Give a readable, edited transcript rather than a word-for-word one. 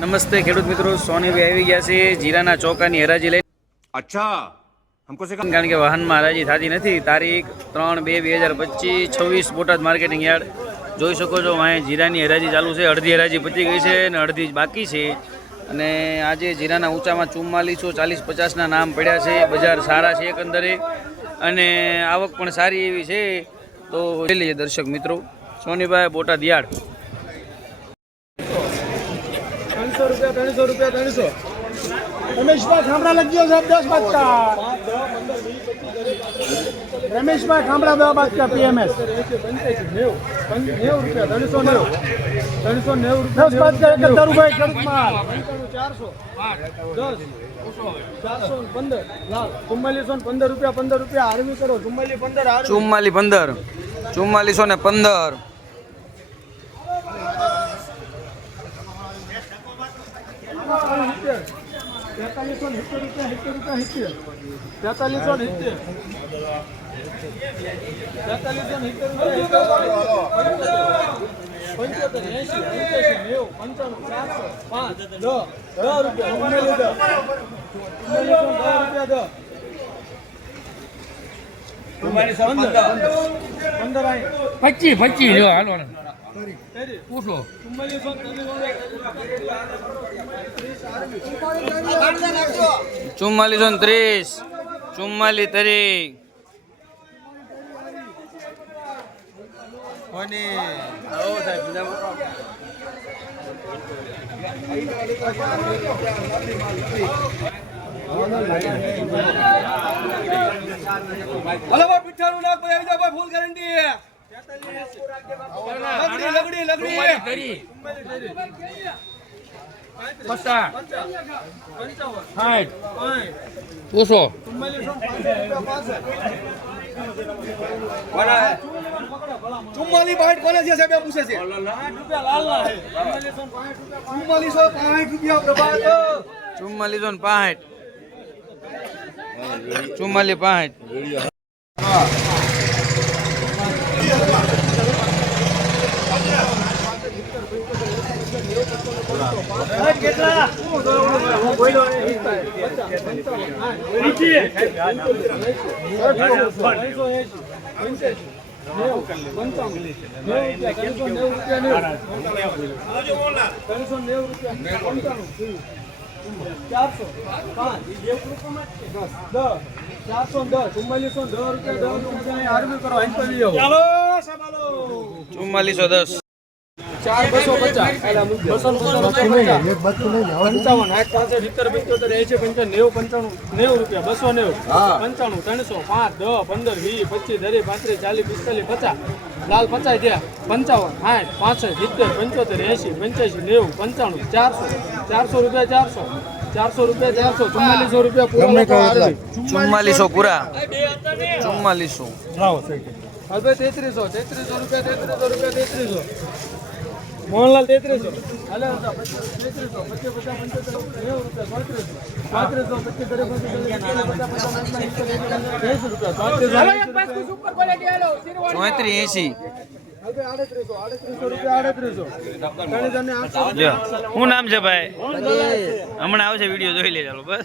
નમસ્તે ખેડૂત મિત્રો, સોનીભાઈ આવી ગયા છે જીરાના ચોકાની હરાજી લઈને. અચ્છા હમકો સે કારણ કે વાહનમાં હરાજી થતી નથી. તારીખ 3/2/2025 26 બોટાદ માર્કેટિંગ યાર્ડ. જોઈ શકો છો અહીંયા જીરાની હરાજી ચાલુ છે. અડધી હરાજી પતી ગઈ છે અને અડધી જ બાકી છે. અને આજે જીરાના ઊંચામાં 4440-50ના નામ પડ્યા છે. બજાર સારા છે એકંદરે અને આવક પણ સારી એવી છે. તો જોઈ લઈએ દર્શક મિત્રો, સોનીભાઈ બોટાદ યાર્ડ. 300 રૂપિયા 300 રમેશભાઈ ખામડા લખજો સાહેબ 10 બાટકા રમેશભાઈ ખામડા 10 બાટકા પીએમએસ 90 રૂપિયા 390 રૂપિયા 10 બાટકા 71 રૂપિયા ખેડૂત માલ 400 10 415 લાલ 4415 રૂપિયા 15 રૂપિયા આરમી કરો 4415 હલો ભાઈ પીઠાનું નાક ભાઈ આવી જાવ ભાઈ ફૂલ ગેરંટી લગડી 44 બાઈટ કોને છે સાહેબ પૂછે છે 60 રૂપિયા લાલ ના છે 4460 રૂપિયા પ્રભાત 4460 કેટલા હું બોલ્યો ચાર 400 રૂપિયા 4400 રૂપિયા પૂરા 4400 હવે 3300 રૂપિયા મોહનલાલ 3300 હાલે 3300 શું નામ છે ભાઈ? હમણાં આવશે વિડીયો જોઈ લેજો બસ.